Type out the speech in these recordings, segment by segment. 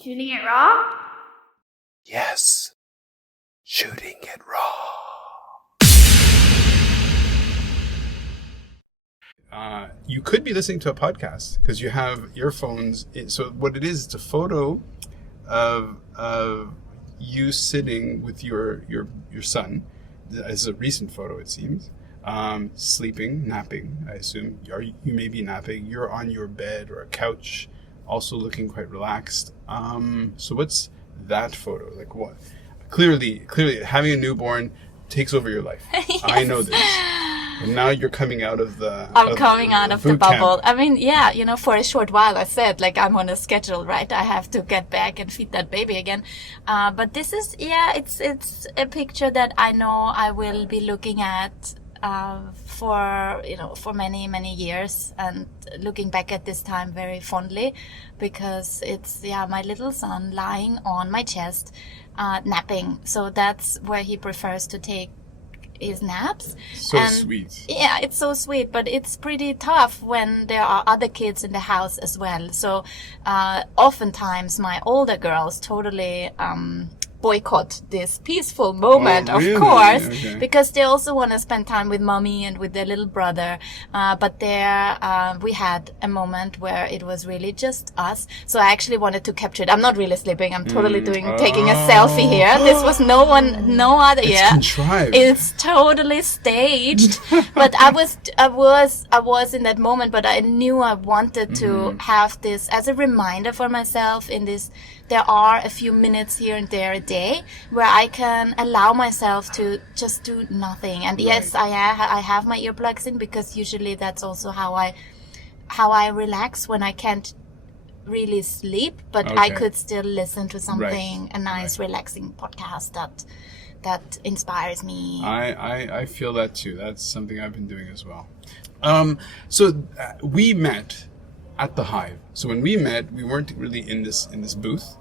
Shooting it raw? Yes. Shooting it raw. You could be listening to a podcast because you have earphones. So what it is, it's a photo of you sitting with your son. It's a recent photo, it seems. Sleeping, napping, I assume. You may be napping. You're on your bed or a couch, also looking quite relaxed. So what's that photo? Like what? Clearly, having a newborn takes over your life. Yes. I know this. And now you're coming out of the... I'm coming out of the bubble. Camp. I mean, yeah, for a short while I said, like, I'm on a schedule, right? I have to get back and feed that baby again. But this is, it's a picture that I know I will be looking at for many, many years, and looking back at this time very fondly, because it's, my little son lying on my chest, napping. So that's where he prefers to take his naps. So sweet. Yeah, it's so sweet, but it's pretty tough when there are other kids in the house as well. So oftentimes my older girls totally boycott this peaceful moment, really? Of course, okay. Because they also want to spend time with mommy and with their little brother. But there we had a moment where it was really just us. So I actually wanted to capture it. I'm not really sleeping. I'm totally taking a selfie here. This was no other. It's contrived. It's totally staged. But I was in that moment. But I knew I wanted to have this as a reminder for myself. There are a few minutes here and there a day where I can allow myself to just do nothing. And yes, I have my earplugs in, because usually that's also how I relax when I can't really sleep, but I could still listen to something, a nice relaxing podcast that inspires me. I feel that too. That's something I've been doing as well. So we met at the Hive. So when we met, we weren't really in this booth.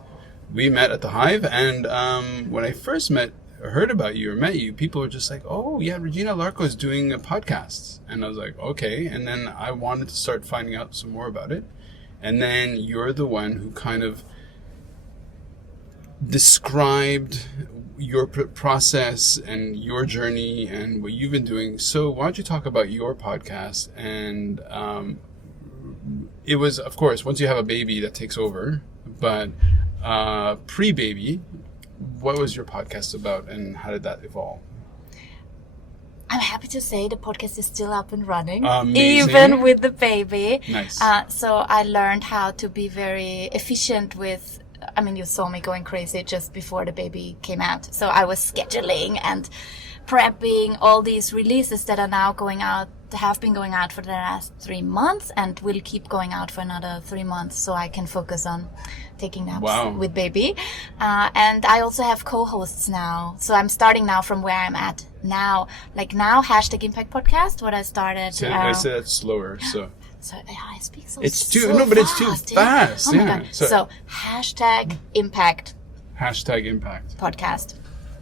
We met at the Hive, and when I first heard about you or met you, people were just like, "Oh yeah, Regina Larko is doing a podcast," and I was like, "Okay." And then I wanted to start finding out some more about it, and then you're the one who kind of described your process and your journey and what you've been doing. So why don't you talk about your podcast? And it was, of course, once you have a baby, that takes over, but pre-baby, what was your podcast about and how did that evolve? I'm happy to say the podcast is still up and running. Amazing. Even with the baby. Nice. So I learned how to be very efficient with, I mean, you saw me going crazy just before the baby came out. So I was scheduling and prepping all these releases that are now have been going out for the last 3 months and will keep going out for another 3 months, so I can focus on taking naps with baby. And I also have co-hosts now. So I'm starting now from where I'm at now. Like now, #Impact Podcast, what I started. I said that slower, so. So I speak so It's too, so no, but fast, it's too fast. Oh my God. So #Impact. #Impact. Podcast.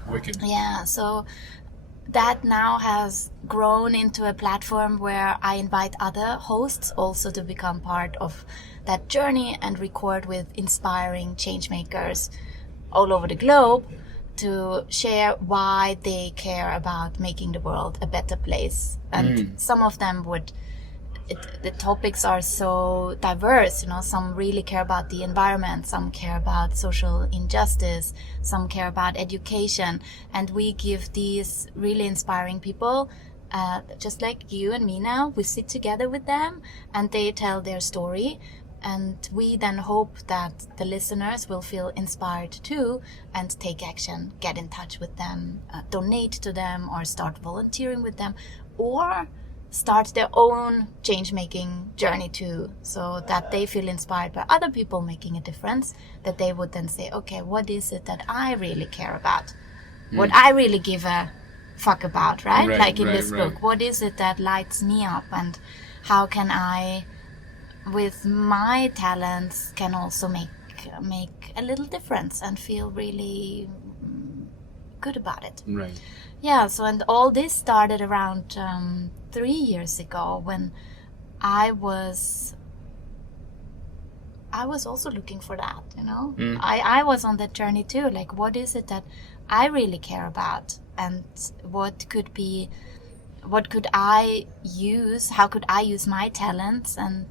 Wicked. Yeah, so that now has grown into a platform where I invite other hosts also to become part of that journey and record with inspiring change makers all over the globe to share why they care about making the world a better place. And some of them the topics are so diverse, some really care about the environment, some care about social injustice, some care about education, and we give these really inspiring people, just like you and me now, we sit together with them and they tell their story, and we then hope that the listeners will feel inspired too and take action, get in touch with them, donate to them, or start volunteering with them, or start their own change-making journey too, so that they feel inspired by other people making a difference, that they would then say, okay, what is it that I really care about? What I really give a fuck about, right? Like in this book, what is it that lights me up, and how can I, with my talents, can also make a little difference and feel really good about it. Right. Yeah, so and all this started around 3 years ago when I I was also looking for that, you know. I was on that journey too. Like, what is it that I really care about, and what could I use? How could I use my talents? And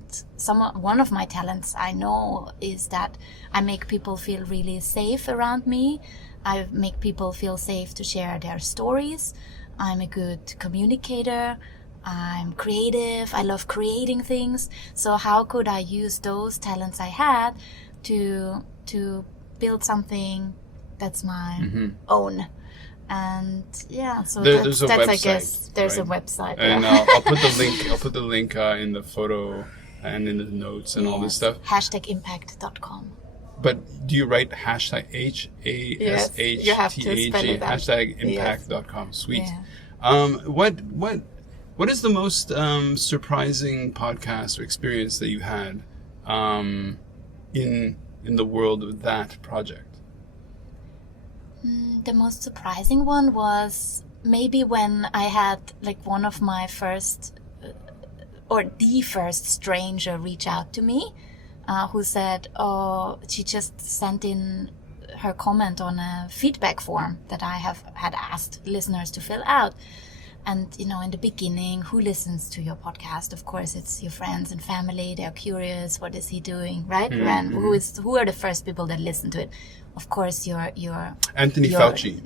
one of my talents I know is that I make people feel really safe around me. I make people feel safe to share their stories. I'm a good communicator. I'm creative. I love creating things. So how could I use those talents I had to build something that's my own? And yeah, so there's a website, I guess there's right? a website. And I'll put the link. I'll put the link in the photo and in the notes and all this stuff. #impact.com. But do you write hashtag HASHTAG hashtag impact.com? Sweet. Yeah. What is the most surprising podcast or experience that you had in the world of that project? The most surprising one was maybe when I had like one of my first or the first stranger reach out to me, who said, she just sent in her comment on a feedback form that I had asked listeners to fill out. And, you know, in the beginning, who listens to your podcast? Of course, it's your friends and family. They're curious. What is he doing, right? And who are the first people that listen to it? Of course, your Anthony Fauci.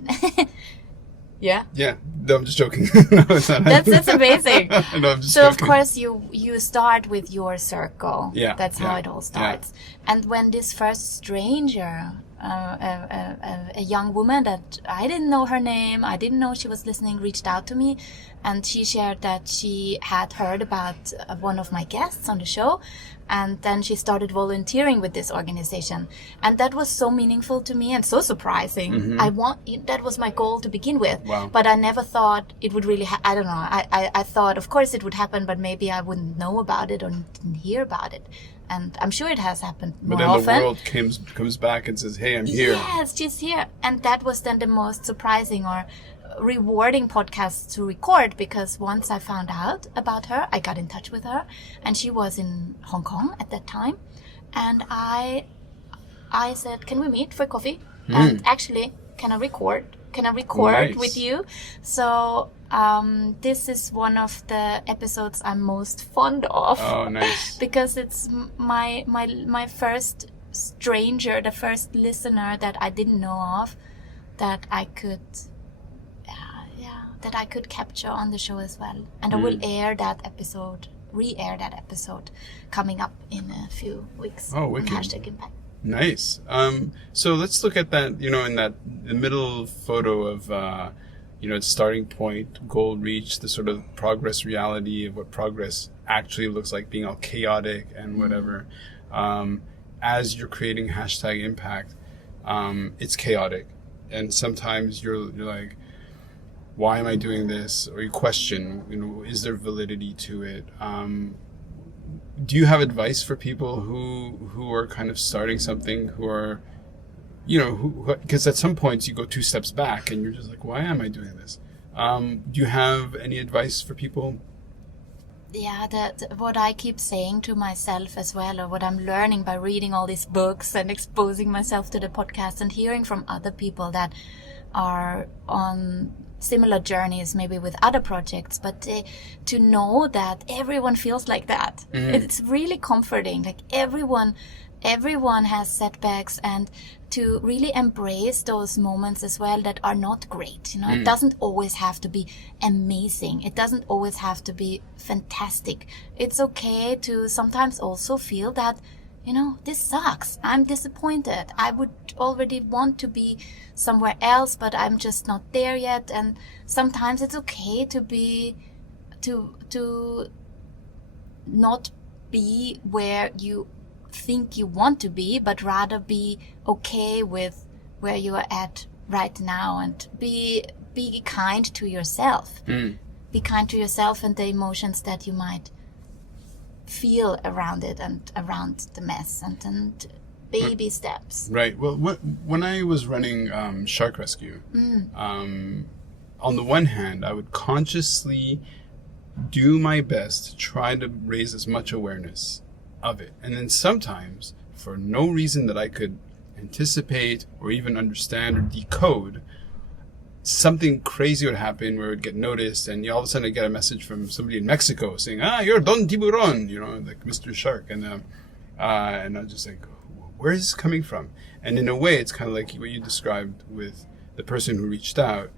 Yeah. Yeah. No, I'm just joking. No, it's not. That's amazing. No, I'm just so joking. of course you start with your circle. Yeah. That's how it all starts. Yeah. And when this first stranger, a young woman that I didn't know her name, I didn't know she was listening, reached out to me, and she shared that she had heard about one of my guests on the show, and then she started volunteering with this organization, and that was so meaningful to me and so surprising. That was my goal to begin with. Wow. But I never thought it would really I don't know, I thought of course it would happen, but maybe I wouldn't know about it or didn't hear about it. And I'm sure it has happened more often. But then the world comes back and says, hey, I'm here. Yes, she's here. And that was then the most surprising or rewarding podcast to record, because once I found out about her, I got in touch with her, and she was in Hong Kong at that time. And I said, can we meet for coffee? And actually, can I record Nice. with you? So this is one of the episodes I'm most fond of. Oh, nice. Because it's my first stranger, the first listener that I didn't know of, that I could capture on the show as well. And I will re-air that episode coming up in a few weeks. Oh, wicked. On #impact. Nice. So let's look at that, in the middle photo of, starting point, goal reached, the sort of progress reality of what progress actually looks like, being all chaotic and whatever. As you're creating #impact, it's chaotic. And sometimes you're like, why am I doing this? Or you question, is there validity to it? Do you have advice for people who are kind of starting something, who are, because at some points you go 2 steps back and you're just like, why am I doing this? Do you have any advice for people? Yeah, what I keep saying to myself as well, or what I'm learning by reading all these books and exposing myself to the podcast and hearing from other people that are on similar journeys, maybe with other projects, but to know that everyone feels like that. It's really comforting. Like everyone has setbacks, and to really embrace those moments as well that are not great. It doesn't always have to be amazing. It doesn't always have to be fantastic. It's okay to sometimes also feel that, this sucks. I'm disappointed. I would already want to be somewhere else, but I'm just not there yet. And sometimes it's okay to not be where you think you want to be, but rather be okay with where you are at right now, and be kind to yourself. Be kind to yourself and the emotions that you might feel around it and around the mess, and baby steps. Right. Well, when I was running Shark Rescue, on the one hand, I would consciously do my best to try to raise as much awareness of it. And then sometimes for no reason that I could anticipate or even understand or decode, something crazy would happen where it would get noticed, and all of a sudden I get a message from somebody in Mexico saying, you're Don Tiburon, like Mr. Shark. And I'm just like, where is this coming from? And in a way, it's kind of like what you described with the person who reached out.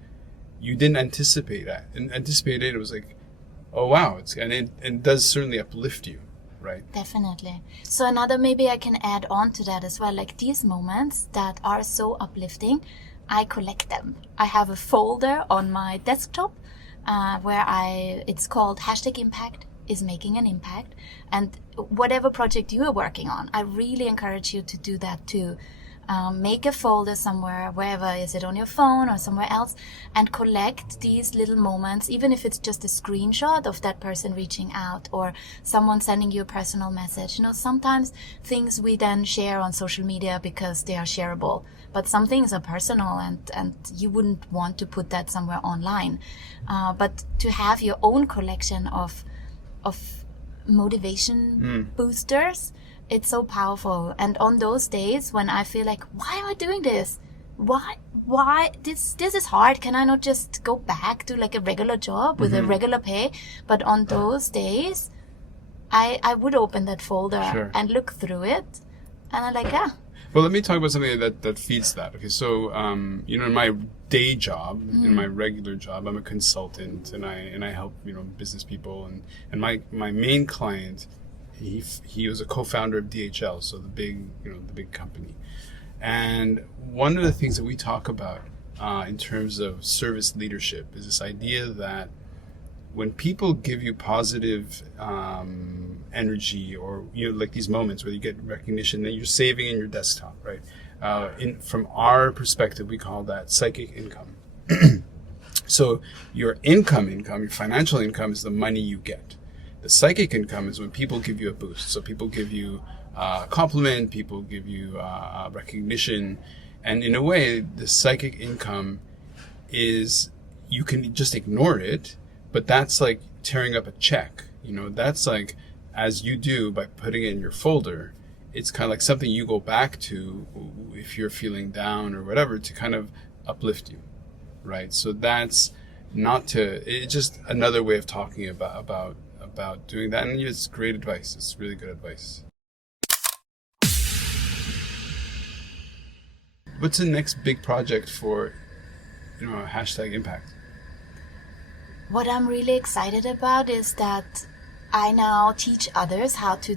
You didn't anticipate that. And anticipated, it was like, oh, wow. It does certainly uplift you, right? Definitely. So another, maybe I can add on to that as well, like these moments that are so uplifting, I collect them. I have a folder on my desktop where it's called #Impact is making an impact. And whatever project you are working on, I really encourage you to do that too. Make a folder somewhere, wherever, is it on your phone or somewhere else, and collect these little moments, even if it's just a screenshot of that person reaching out or someone sending you a personal message. Sometimes things we then share on social media because they are shareable, but some things are personal and you wouldn't want to put that somewhere online. But to have your own collection of motivation boosters, it's so powerful. And on those days when I feel like, why am I doing this? Why this is hard. Can I not just go back to like a regular job with a regular pay? But on those days, I would open that folder and look through it, and I'm like, Well, let me talk about something that feeds that. Okay, so in my day job, in my regular job, I'm a consultant, and I help business people, and my main client, he was a co-founder of DHL, so the big company. And one of the things that we talk about in terms of service leadership is this idea that when people give you positive energy, or like these moments where you get recognition that you're saving in your desktop, right? From our perspective, we call that psychic income. So your income, your financial income, is the money you get. The psychic income is when people give you a boost. So people give you a compliment, people give you recognition. And in a way, the psychic income is, you can just ignore it, but that's like tearing up a check. That's like, as you do by putting it in your folder, it's kind of like something you go back to if you're feeling down or whatever, to kind of uplift you, right? So that's it's just another way of talking about doing that. And it's great advice. It's really good advice. What's the next big project for #Impact? What I'm really excited about is that I now teach others how to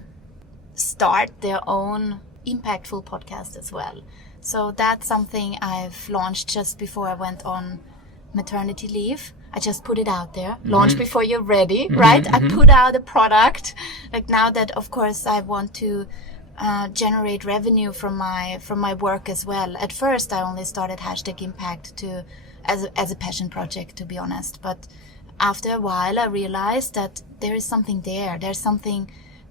start their own impactful podcast as well. So that's something I've launched just before I went on maternity leave. I just put it out there. Launch before you're ready, right? I put out a product. Like, now that, of course, I want to generate revenue from my work as well. At first, I only started #Impact as a passion project, to be honest. But after a while, I realized that there is something there. There's something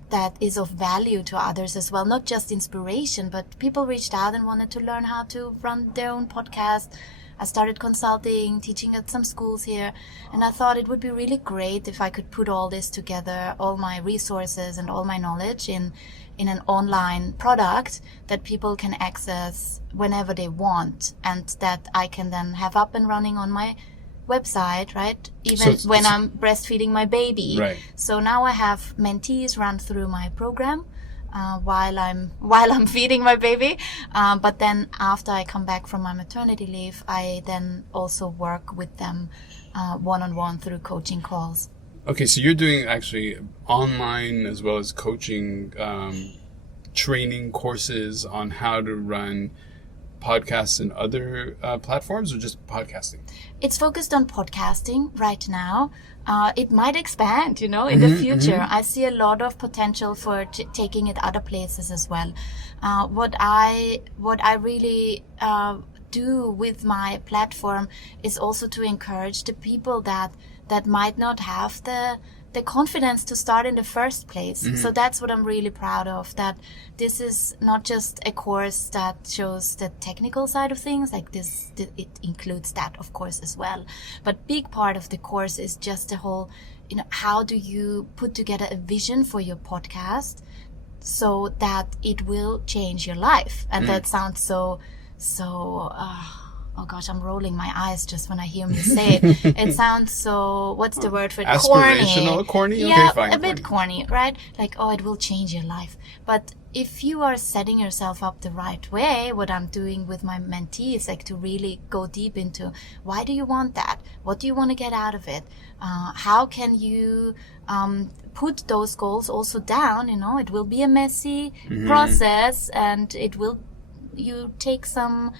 that is of value to others as well. Not just inspiration, but people reached out and wanted to learn how to run their own podcast. I started consulting, teaching at some schools here, and I thought it would be really great if I could put all this together, all my resources and all my knowledge in an online product that people can access whenever they want, and that I can then have up and running on my website, right? Even when I'm breastfeeding my baby. Right. So now I have mentees run through my program while I'm feeding my baby. But then after I come back from my maternity leave, I then also work with them one-on-one through coaching calls. Okay, so you're doing actually online as well as coaching, training courses on how to run podcasts and other platforms, or just podcasting? It's focused on podcasting right now. It might expand, in the future. I see a lot of potential for taking it other places as well. What I really do with my platform is also to encourage the people that might not have the confidence to start in the first place. So that's what I'm really proud of, that this is not just a course that shows the technical side of things, like this, it includes that, of course, as well. But big part of the course is just the whole, how do you put together a vision for your podcast? so that it will change your life. And that sounds so oh gosh, I'm rolling my eyes just when I hear me say it. It sounds so, what's the word for it? Aspirational, corny? Yeah, okay, fine, a bit corny, right? Like, oh, it will change your life. But if you are setting yourself up the right way, what I'm doing with my mentees, like to really go deep into, why do you want that? What do you want to get out of it? How can you put those goals also down? It will be a messy process, and you take some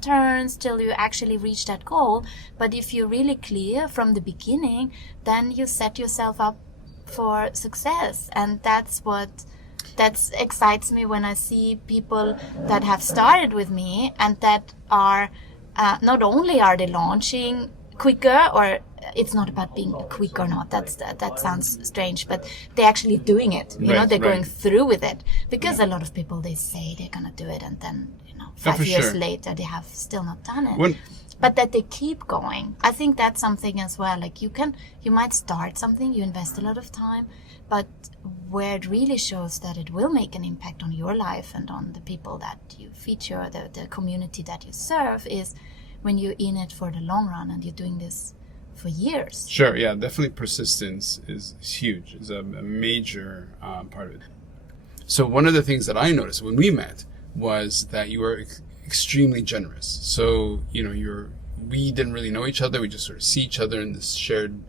turns till you actually reach that goal. But if you're really clear from the beginning, then you set yourself up for success. And that excites me when I see people that have started with me and that are not only are they launching quicker, or it's not about being quick or not, that sounds strange, but they're actually doing it. They're going through with it, because a lot of people, they say they're gonna do it, and then 5 years later they have still not done it. But that they keep going, I think that's something as well. Like you might start something, you invest a lot of time, but where it really shows that it will make an impact on your life and on the people that you feature, the community that you serve, is when you're in it for the long run and you're doing this for years. Sure, yeah, definitely persistence is huge, is a major part of it. So one of the things that I noticed when we met was that you were extremely generous. So, we didn't really know each other. We just sort of see each other in this shared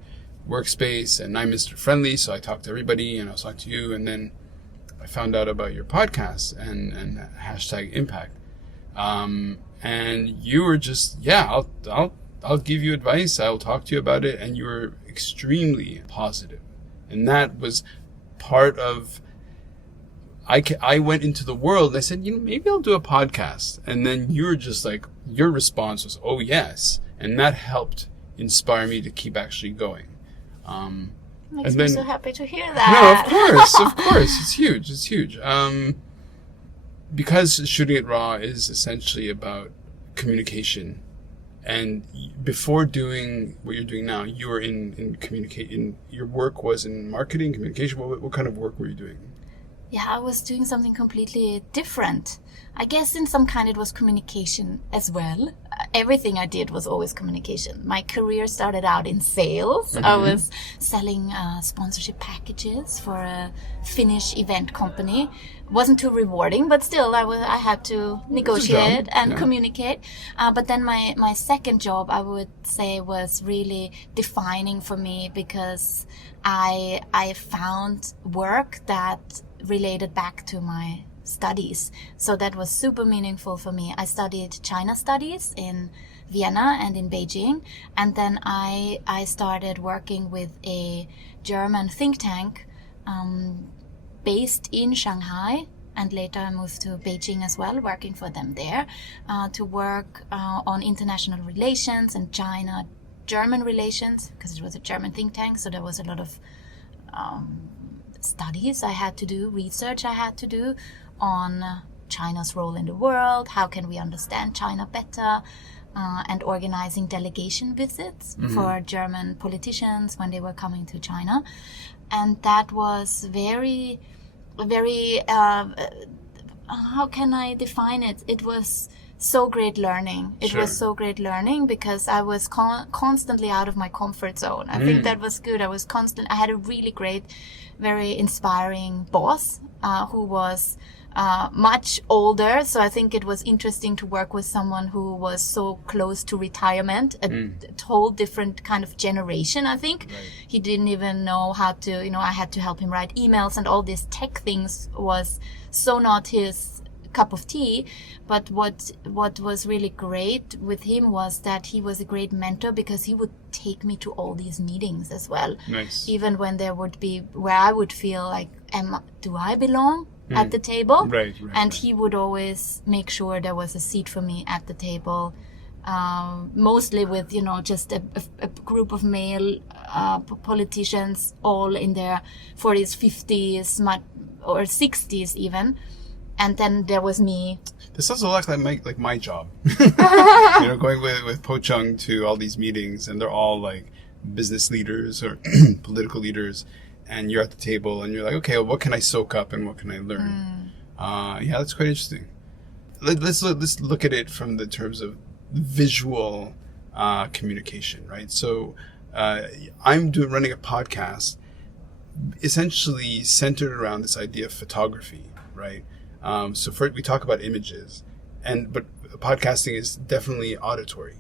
workspace, and I'm Mr. Friendly, so I talk to everybody, and I was talking to you, and then I found out about your podcast and hashtag impact. And you were just, I'll give you advice. I'll talk to you about it. And you were extremely positive. And that was part of, I went into the world and I said, maybe I'll do a podcast. And then you were just like, your response was, oh yes. And that helped inspire me to keep actually going. Makes me so happy to hear that. No, of course. It's huge. Because Shooting It Raw is essentially about communication, and before doing what you're doing now, you were in communication. Your work was in marketing, communication. What kind of work were you doing? Yeah, I was doing something completely different. I guess in some kind it was communication as well. Everything I did was always communication. My career started out in sales. Mm-hmm. I was selling sponsorship packages for a Finnish event company. Wasn't too rewarding, but still I had to negotiate and communicate. But then my second job, I would say, was really defining for me, because I found work that related back to my studies. So that was super meaningful for me. I studied China studies in Vienna and in Beijing, and then I started working with a German think tank based in Shanghai, and later I moved to Beijing as well, working for them there, to work on international relations and China-German relations, because it was a German think tank, so there was a lot of studies I had to do, research I had to do on China's role in the world, how can we understand China better, and organizing delegation visits for German politicians when they were coming to China. And that was very, very, how can I define it? It was so great learning. It was so great learning because I was constantly out of my comfort zone. I think that was good. I had a really great, very inspiring boss who was much older. So I think it was interesting to work with someone who was so close to retirement, a whole different kind of generation, I think. Right. He didn't even know how to, I had to help him write emails, and all these tech things was so not his cup of tea. But what was really great with him was that he was a great mentor, because he would take me to all these meetings as well. Nice. Even when there would be where I would feel like, do I belong at the table? Right, and he would always make sure there was a seat for me at the table, mostly with just a group of male politicians, all in their 40s, 50s, or 60s even. And then there was me. This sounds a lot like my job. Going with Po Chung to all these meetings, and they're all like business leaders or political leaders. and you're at the table and you're like, okay, well, what can I soak up and what can I learn? Yeah, that's quite interesting. Let's look at it from the terms of visual communication, right? So I'm running a podcast essentially centered around this idea of photography, right? So we talk about images, but podcasting is definitely auditory.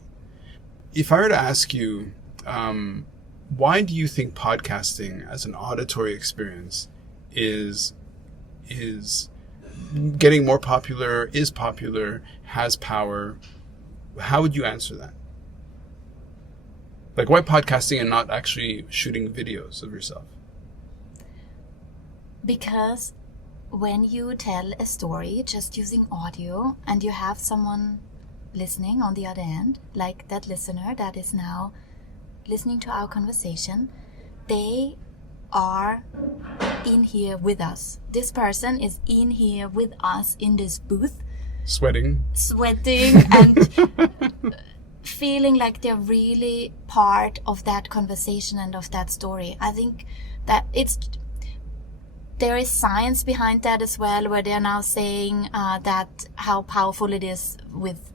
If I were to ask you, why do you think podcasting as an auditory experience is getting more popular, is popular, has power? How would you answer that? Like, why podcasting and not actually shooting videos of yourself? Because when you tell a story just using audio and you have someone listening on the other end, like that listener that is now listening to our conversation, they are in here with us. This person is in here with us in this booth, sweating and feeling like they're really part of that conversation and of that story. I think that there is science behind that as well, where they're now saying that how powerful it is with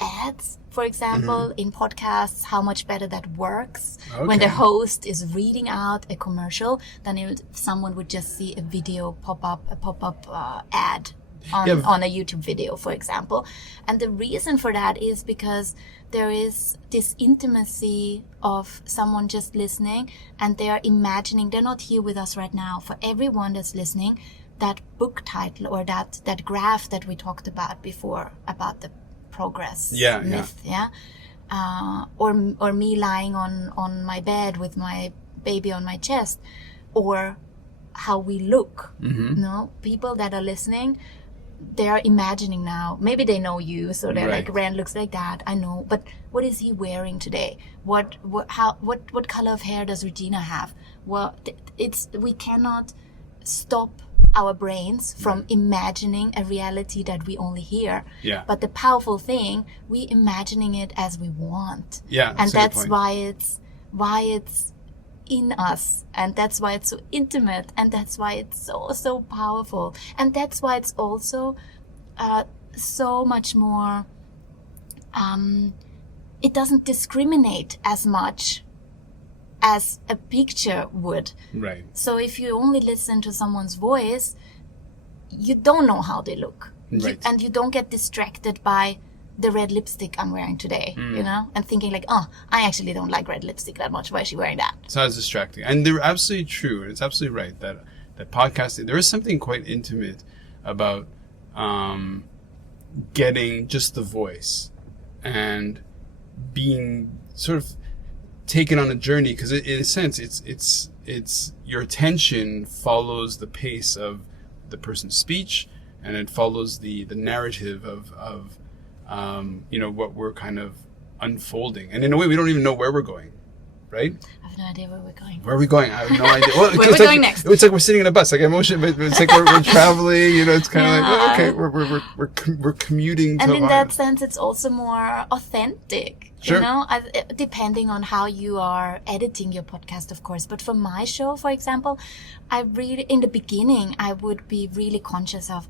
ads, for example, in podcasts, how much better that works when the host is reading out a commercial than if someone would just see a pop-up ad on a YouTube video, for example. And the reason for that is because there is this intimacy of someone just listening, and they are imagining, they're not here with us right now. For everyone that's listening, that book title or that graph that we talked about before, about the progress myth, or me lying on my bed with my baby on my chest, or how we look. People that are listening, they are imagining now. Maybe they know you, so they're like, Rand looks like that, I know, but what is he wearing today? What color of hair does Regina have? Well, we cannot stop our brains from imagining a reality that we only hear. But the powerful thing, we imagining it as we want. And that's why it's in us, and that's why it's so intimate, and that's why it's so powerful, and that's why it's also so much more it doesn't discriminate as much as a picture would. So if you only listen to someone's voice, you don't know how they look, and you don't get distracted by the red lipstick I'm wearing today, and thinking like, I actually don't like red lipstick that much. Why is she wearing that? It's not as distracting. And they're absolutely true. And it's absolutely right that podcasting, there is something quite intimate about getting just the voice and being sort of taken on a journey, because in a sense, it's your attention follows the pace of the person's speech, and it follows the narrative of what we're kind of unfolding. And in a way, we don't even know where we're going, right? I have no idea where we're going. Where are we going? I have no idea. Well, where we're going next? It's like we're sitting in a bus, like emotion, but it's like we're traveling, it's kind of like, okay, we're commuting to and a in vibe. that sense, it's also more authentic. Depending on how you are editing your podcast, of course. But for my show, for example, in the beginning, I would be really conscious of,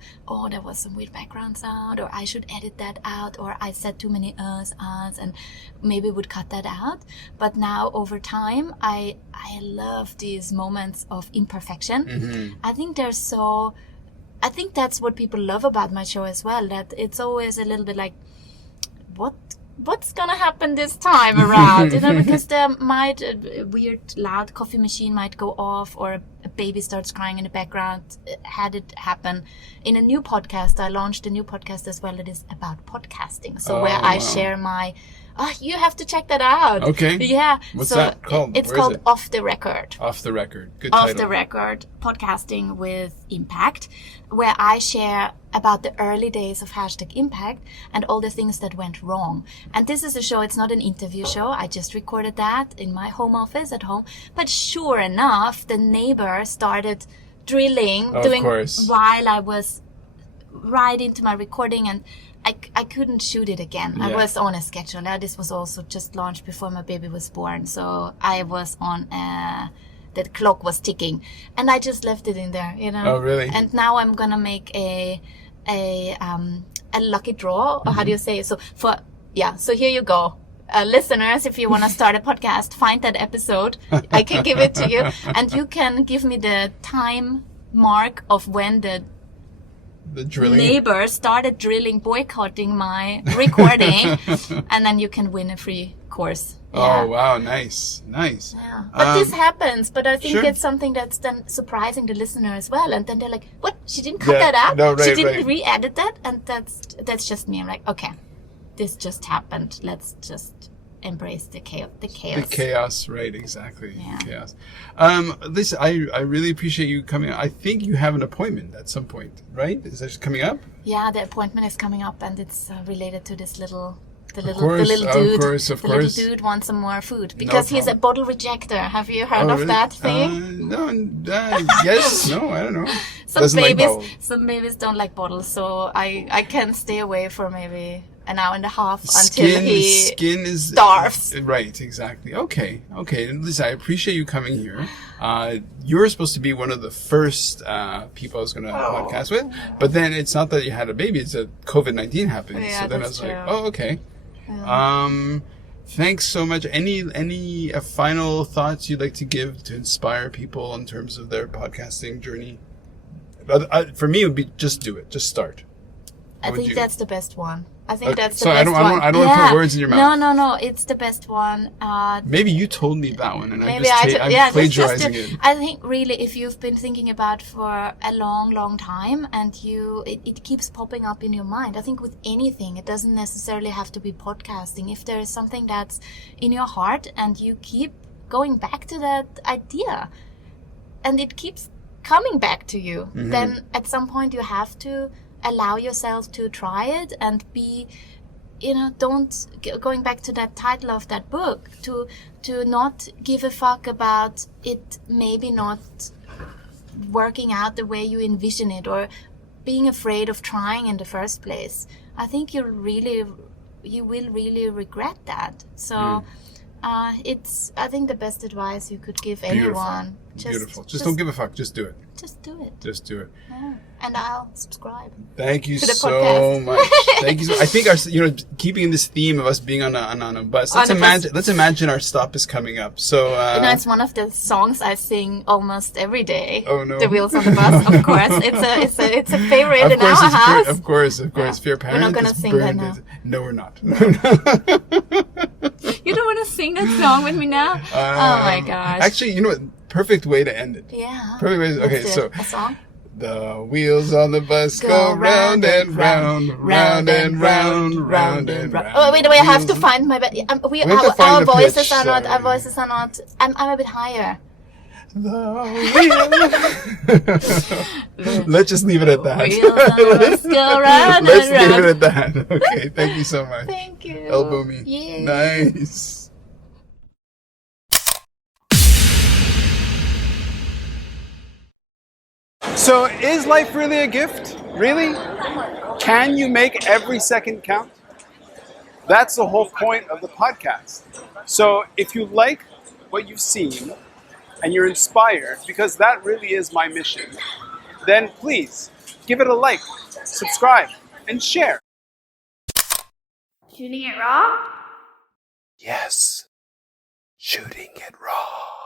there was some weird background sound, or I should edit that out, or I said too many uhs, and maybe would cut that out. But now, over time, I love these moments of imperfection. I think I think that's what people love about my show as well, that it's always a little bit like, what's gonna happen this time around? Because there might a weird loud coffee machine might go off, or a baby starts crying in the background. Had it happen in a new podcast, I launched a new podcast as well that is about podcasting. So where I share my you have to check that out. Okay. Yeah. What's that called? It's called Off the Record. Off the Record. Good title. Off the Record, podcasting with impact, where I share about the early days of #impact and all the things that went wrong. And this is a show, it's not an interview show. I just recorded that in my home office at home. But sure enough, the neighbor started drilling, while I was right into my recording, and I couldn't shoot it again. I was on a schedule. This was also just launched before my baby was born. So I was on a the clock was ticking, and I just left it in there, you know. Oh, really? And now I'm gonna make a lucky draw, or how do you say it? So so here you go. Listeners, if you want to start a podcast, find that episode. I can give it to you, and you can give me the time mark of when the drilling neighbor started drilling, boycotting my recording, and then you can win a free course. Oh, wow. Nice. Yeah. But this happens, but I think sure. it's something that's then surprising the listener as well. And then they're like, what? She didn't cut that out? No, right, she didn't right. re-edit that? And that's just me. I'm like, okay, this just happened. Let's just embrace the chaos. The chaos, right, exactly. Yeah. Chaos. Listen, I really appreciate you coming. I think you have an appointment at some point, right? Is that coming up? Yeah, the appointment is coming up, and it's related to this the little dude. Of The course. little dude wants some more food because he's a bottle rejector. Have you heard of really? that thing? No. Yes. No. I don't know. Some babies don't like bottles, so I can stay away for maybe an hour and a half until he starves. Right, exactly. Okay. Listen, I appreciate you coming here. You're supposed to be one of the first people I was going to podcast with, but then it's not that you had a baby; it's that COVID-19 happened. Yeah, so then I was true. like, oh, okay. Yeah. Thanks so much. Any final thoughts you'd like to give to inspire people in terms of their podcasting journey? For me, it would be just do it. Just start. I think that's the best one. I think that's the so best one. I don't want to put words in your mouth. No. It's the best one. Maybe you told me that one, and I'm plagiarizing it. I think really, if you've been thinking about for a long, long time, and it keeps popping up in your mind. I think with anything, it doesn't necessarily have to be podcasting. If there is something that's in your heart, and you keep going back to that idea, and it keeps coming back to you, then at some point you have to allow yourself to try it and be, going back to that title of that book, to not give a fuck about it maybe not working out the way you envision it, or being afraid of trying in the first place. I think you will really regret that. So I think the best advice you could give anyone. Beautiful. Just don't give a fuck. Just do it. Just do it. Just do it. Yeah. And I'll subscribe. Thank you to the so podcast. much. Thank you. I think keeping this theme of us being on a bus. Let's imagine our stop is coming up. So it's one of the songs I sing almost every day. Oh no. The Wheels on the Bus. Of course, it's a favorite in our house. Of course. Fear Parent. We're not gonna sing that now. No, we're not. You don't want to sing that song with me now? Oh my gosh. Actually, you know what? Perfect way to end it. Yeah. Perfect way. Okay, so a song. The wheels on the bus go round and round, round and round, round and round. Oh wait! I have to find my. Our voices are not. Our voices are not. I'm a bit higher. Let's just leave it at that. Let's go round Let's and round. leave it at that. Okay, thank you so much. Thank you. El Boomy. Yay. Nice. So is life really a gift? Really? Can you make every second count? That's the whole point of the podcast. So if you like what you've seen and you're inspired, because that really is my mission, then please give it a like, subscribe, and share. Shooting it raw? Yes. Shooting it raw.